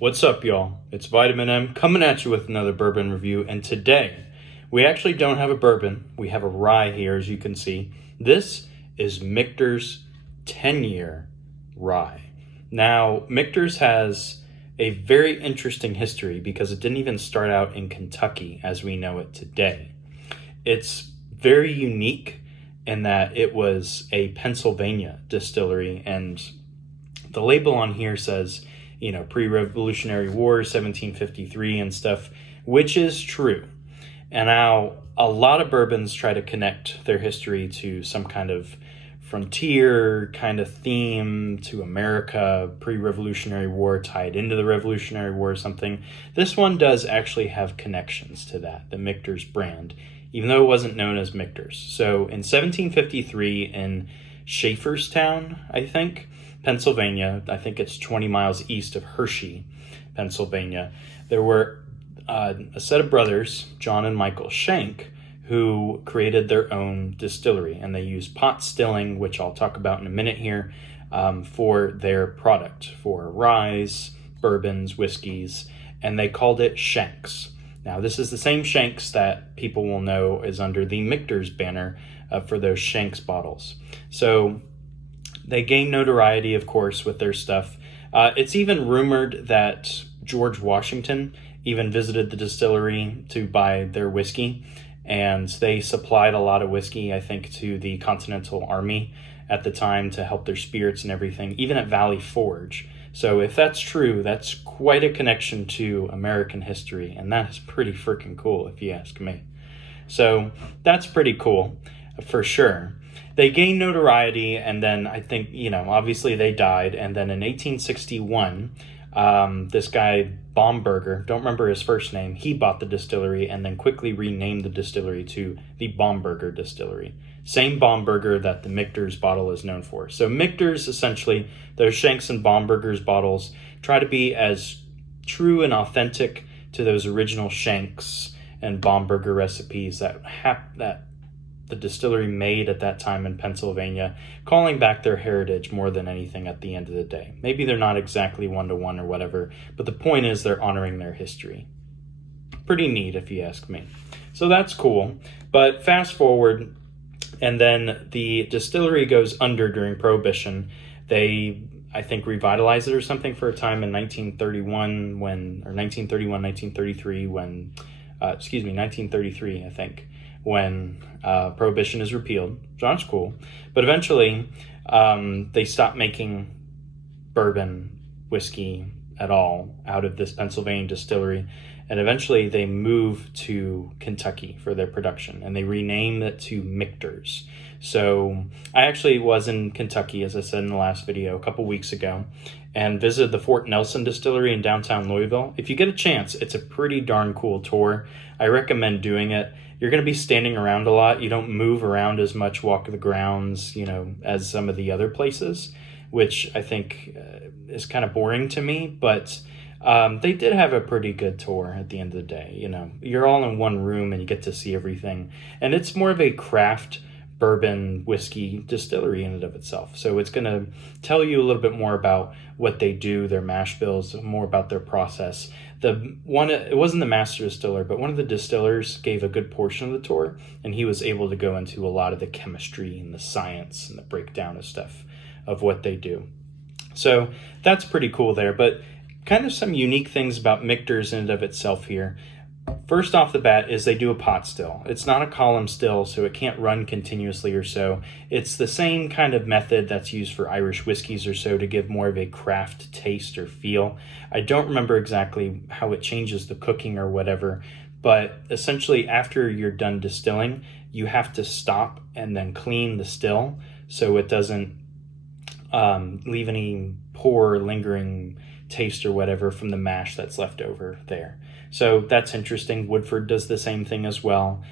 What's up, y'all? It's Vitamin M coming at you with another bourbon review, and today we actually don't have a bourbon. We have a rye here, as you can see. This is Michter's 10-year rye. Now, Michter's has a very interesting history because it didn't even start out in Kentucky as we know it today. It's very unique in that it was a Pennsylvania distillery, and the label on here says, pre-Revolutionary War, 1753 and stuff, which is true. And now a lot of bourbons try to connect their history to some kind of frontier kind of theme, to America, pre-Revolutionary War, tied into the Revolutionary War or something. This one does actually have connections to that, the Michter's brand, even though it wasn't known as Michter's. So in 1753 in Schaefferstown, I think, Pennsylvania, I think it's 20 miles east of Hershey, Pennsylvania, there were a set of brothers, John and Michael Schenck, who created their own distillery, and they used pot stilling, which I'll talk about in a minute here, for their product, for ryes, bourbons, whiskeys, and they called it Schenck's. Now, this is the same Schenck's that people will know is under the Michter's banner for those Schenck's bottles. So they gained notoriety, of course, with their stuff. It's even rumored that George Washington even visited the distillery to buy their whiskey, and they supplied a lot of whiskey, I think, to the Continental Army at the time to help their spirits and everything, even at Valley Forge. So if that's true, that's quite a connection to American history, and that is pretty freaking cool, if you ask me. So that's pretty cool, for sure. They gained notoriety, and then I think, obviously they died. And then in 1861, this guy, Baumberger, don't remember his first name, he bought the distillery and then quickly renamed the distillery to the Baumberger Distillery. Same Baumberger that the Michter's bottle is known for. So Michter's, essentially, those Schenck's and Baumberger's bottles try to be as true and authentic to those original Schenck's and Baumberger recipes that the distillery made at that time in Pennsylvania, calling back their heritage more than anything at the end of the day. Maybe they're not exactly one-to-one or whatever, but the point is they're honoring their history. Pretty neat, if you ask me. So that's cool. But fast forward, and then the distillery goes under during Prohibition. They, I think, revitalized it or something for a time in 1933, I think, when Prohibition is repealed. So that's cool. But eventually, they stopped making bourbon whiskey at all out of this Pennsylvania distillery. And eventually they moved to Kentucky for their production, and they renamed it to Michter's. So I actually was in Kentucky, as I said in the last video, a couple weeks ago, and visited the Fort Nelson Distillery in downtown Louisville. If you get a chance, it's a pretty darn cool tour. I recommend doing it. You're going to be standing around a lot. You don't move around as much, walk the grounds, as some of the other places, which I think is kind of boring to me, but they did have a pretty good tour at the end of the day. You're all in one room and you get to see everything. And it's more of a craft bourbon whiskey distillery in and of itself. So it's going to tell you a little bit more about what they do, their mash bills, more about their process. It wasn't the master distiller, but one of the distillers gave a good portion of the tour, and he was able to go into a lot of the chemistry and the science and the breakdown of stuff of what they do. So that's pretty cool there, but kind of some unique things about Michter's in and of itself here. First off the bat is they do a pot still. It's not a column still, so it can't run continuously or so. It's the same kind of method that's used for Irish whiskeys or so to give more of a craft taste or feel. I don't remember exactly how it changes the cooking or whatever, but essentially after you're done distilling, you have to stop and then clean the still so it doesn't leave any poor lingering taste or whatever from the mash that's left over there. So that's interesting. Woodford does the same thing as well.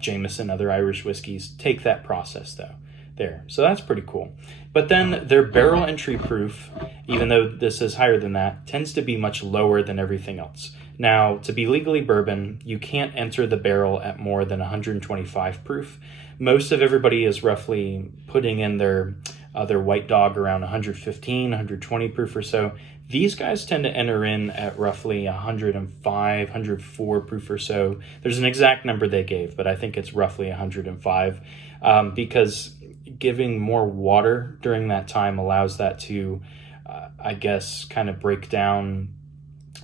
Jameson, other Irish whiskeys take that process though there. So that's pretty cool. But then their barrel entry proof, even though this is higher than that, tends to be much lower than everything else. Now, to be legally bourbon, you can't enter the barrel at more than 125 proof. Most of everybody is roughly putting in their white dog around 115, 120 proof or so. These guys tend to enter in at roughly 105, 104 proof or so. There's an exact number they gave, but I think it's roughly 105 because giving more water during that time allows that to, I guess, kind of break down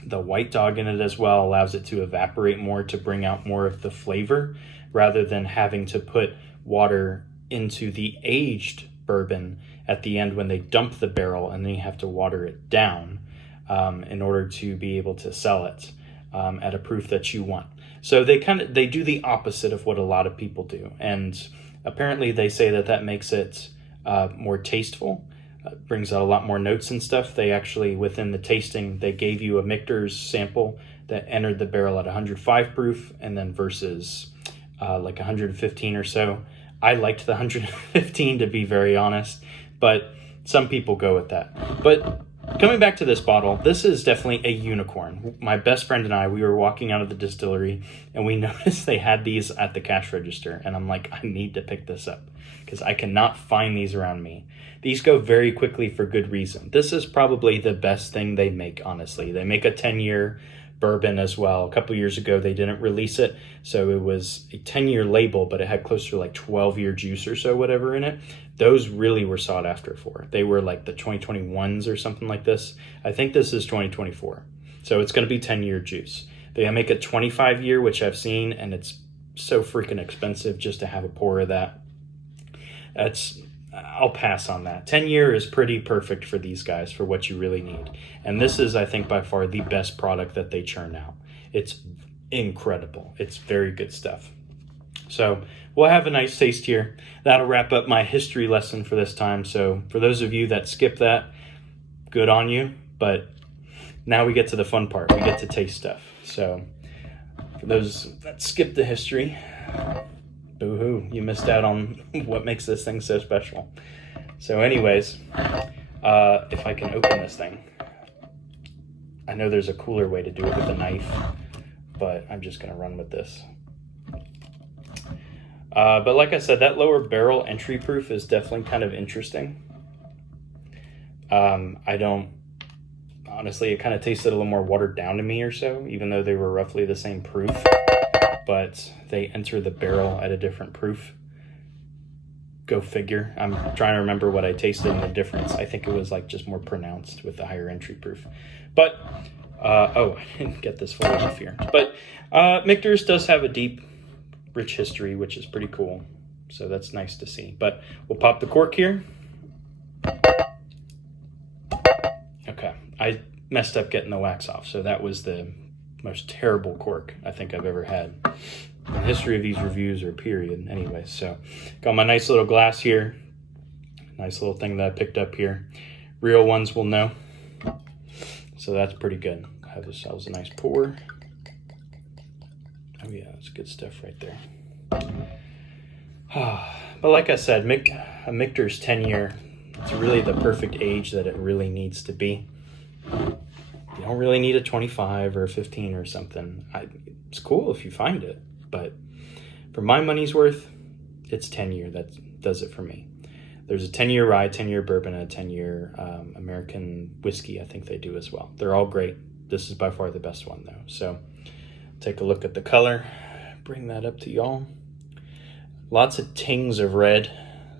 the white dog in it as well, allows it to evaporate more to bring out more of the flavor rather than having to put water into the aged bourbon at the end when they dump the barrel, and then you have to water it down in order to be able to sell it at a proof that you want. So they do the opposite of what a lot of people do, and apparently they say that makes it more tasteful, brings out a lot more notes and stuff. They actually, within the tasting, they gave you a Michter's sample that entered the barrel at 105 proof, and then versus like 115 or so. I liked the 115, to be very honest, but some people go with that. But coming back to this bottle, this is definitely a unicorn. My best friend and I, we were walking out of the distillery and we noticed they had these at the cash register. And I'm like, I need to pick this up because I cannot find these around me. These go very quickly for good reason. This is probably the best thing they make, honestly. They make a 10-year bourbon as well. A couple years ago, they didn't release it. So it was a 10-year label, but it had close to like 12-year juice or so, whatever in it. Those really were sought after for. They were like the 2021s or something like this. I think this is 2024. So it's going to be 10-year juice. They make a 25-year, which I've seen, and it's so freaking expensive just to have a pour of that. I'll pass on that. 10-year is pretty perfect for these guys for what you really need. And this is, I think, by far the best product that they churn out. It's incredible. It's very good stuff. So we'll have a nice taste here. That'll wrap up my history lesson for this time. So for those of you that skip that, good on you. But now we get to the fun part. We get to taste stuff. So for those that skip the history, boo-hoo, you missed out on what makes this thing so special. So anyways, if I can open this thing, I know there's a cooler way to do it with a knife, but I'm just gonna run with this. But like I said, that lower barrel entry proof is definitely kind of interesting. Honestly, it kind of tasted a little more watered down to me or so, even though they were roughly the same proof. But they enter the barrel at a different proof. Go figure. I'm trying to remember what I tasted and the difference. I think it was like just more pronounced with the higher entry proof. But, I didn't get this fully off here. But Michter's does have a deep, rich history, which is pretty cool. So that's nice to see. But we'll pop the cork here. Okay, I messed up getting the wax off. So that was the most terrible cork I think I've ever had in the history of these reviews, or period. Anyway, so got my nice little glass here. Nice little thing that I picked up here. Real ones will know. So that's pretty good. Have ourselves a nice pour. Oh yeah, that's good stuff right there. But like I said, a Michter's 10-year, it's really the perfect age that it really needs to be. You don't really need a 25 or a 15 or something. It's cool if you find it, but for my money's worth, it's 10-year. That does it for me. There's a 10-year rye, 10-year bourbon, and a 10-year American whiskey I think they do as well. They're all great. This is by far the best one though. So take a look at the color. Bring that up to y'all. Lots of tings of red,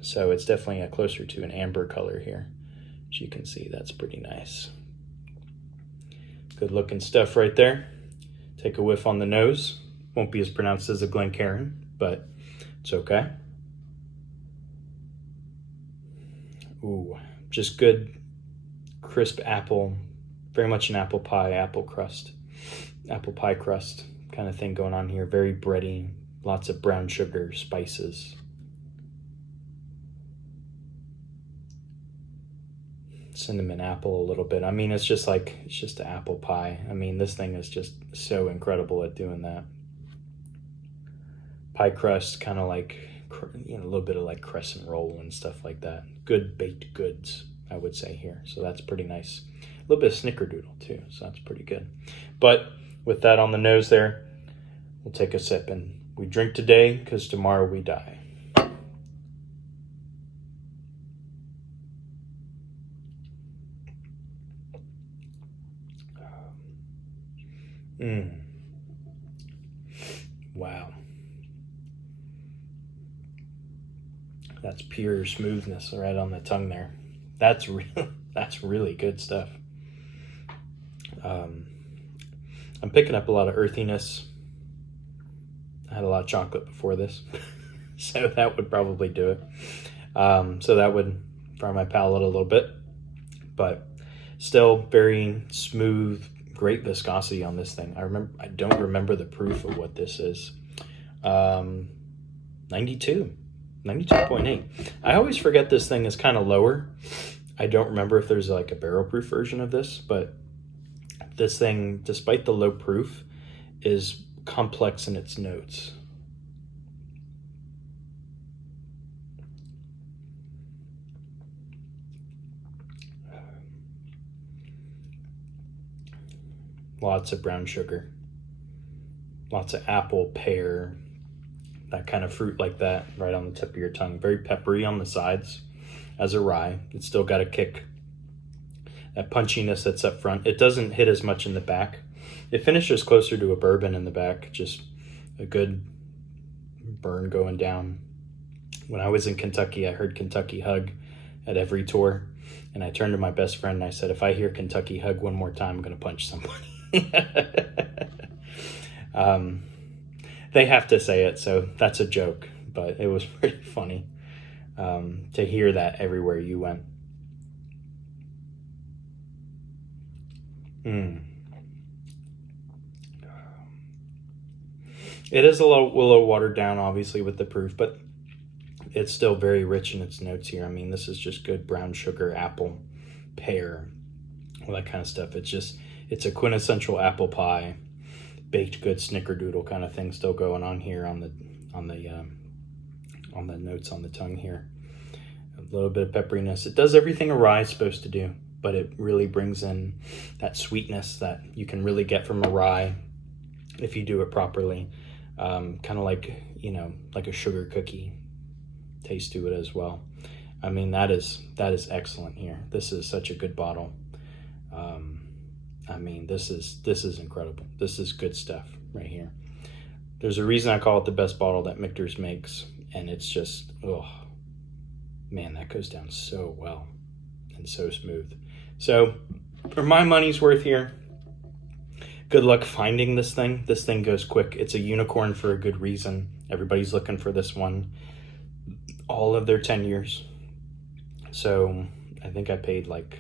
so it's definitely closer to an amber color here. As you can see, that's pretty nice. Good looking stuff right there. Take a whiff on the nose. Won't be as pronounced as a Glencairn, but it's okay. Ooh, just good, crisp apple. Very much an apple pie crust kind of thing going on here. Very bready, lots of brown sugar, spices. Cinnamon apple a little bit. I mean, it's just an apple pie. I mean, this thing is just so incredible at doing that. Pie crust, kind of like, a little bit of like crescent roll and stuff like that. Good baked goods, I would say here. So that's pretty nice. A little bit of snickerdoodle too, so that's pretty good. But with that on the nose there, we'll take a sip, and we drink today because tomorrow we die. Wow. That's pure smoothness right on the tongue there. That's really good stuff. I'm picking up a lot of earthiness. I had a lot of chocolate before this, so that would probably do it. So that would fry my palate a little bit, but still very smooth, great viscosity on this thing. I don't remember the proof of what this is. 92.8. I always forget this thing is kind of lower. I don't remember if there's like a barrel proof version of this, but this thing, despite the low proof, is complex in its notes. Lots of brown sugar, lots of apple, pear, that kind of fruit like that right on the tip of your tongue. Very peppery on the sides as a rye. It's still got a kick. That punchiness that's up front. It doesn't hit as much in the back. It finishes closer to a bourbon in the back. Just a good burn going down. When I was in Kentucky, I heard Kentucky Hug at every tour. And I turned to my best friend and I said, if I hear Kentucky Hug one more time, I'm going to punch somebody. They have to say it, so that's a joke, but it was pretty funny to hear that everywhere you went. It is a little watered down, obviously, with the proof, but it's still very rich in its notes here. I mean, this is just good brown sugar, apple, pear, all that kind of stuff. It's a quintessential apple pie, baked good snickerdoodle kind of thing still going on here on the notes on the tongue here. A little bit of pepperiness. It does everything a rye is supposed to do, but it really brings in that sweetness that you can really get from a rye if you do it properly. Kind of like, like a sugar cookie taste to it as well. I mean, that is excellent here. This is such a good bottle. I mean, this is incredible. This is good stuff right here. There's a reason I call it the best bottle that Michter's makes, and it's just, oh man, that goes down so well and so smooth. So for my money's worth here, good luck finding this thing. This thing goes quick. It's a unicorn for a good reason. Everybody's looking for this one. All of their 10 years. So I think I paid like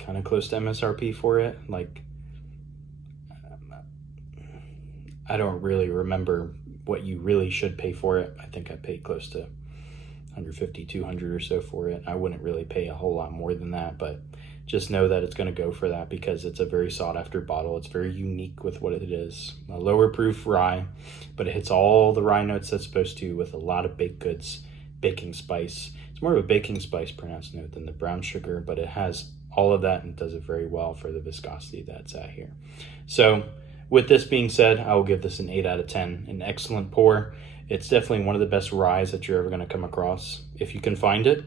kind of close to MSRP for it. Like, I don't really remember what you really should pay for it. I think I paid close to 150, 200 or so for it. I wouldn't really pay a whole lot more than that, but just know that it's going to go for that because it's a very sought after bottle. It's very unique with what it is. A lower proof rye, but it hits all the rye notes that's supposed to with a lot of baked goods, baking spice. It's more of a baking spice pronounced note than the brown sugar, but it has all of that and does it very well for the viscosity that's at here. So with this being said, I will give this an 8 out of 10. An excellent pour. It's definitely one of the best ryes that you're ever going to come across. If you can find it,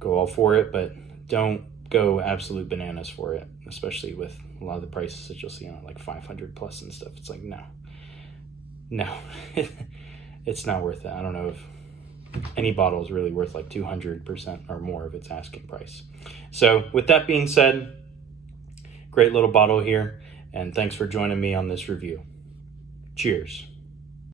go all for it, but don't go absolute bananas for it, especially with a lot of the prices that you'll see on it, like 500 plus and stuff. It's like, no, it's not worth it. I don't know if any bottle is really worth like 200% or more of its asking price. So with that being said, great little bottle here, and thanks for joining me on this review. Cheers.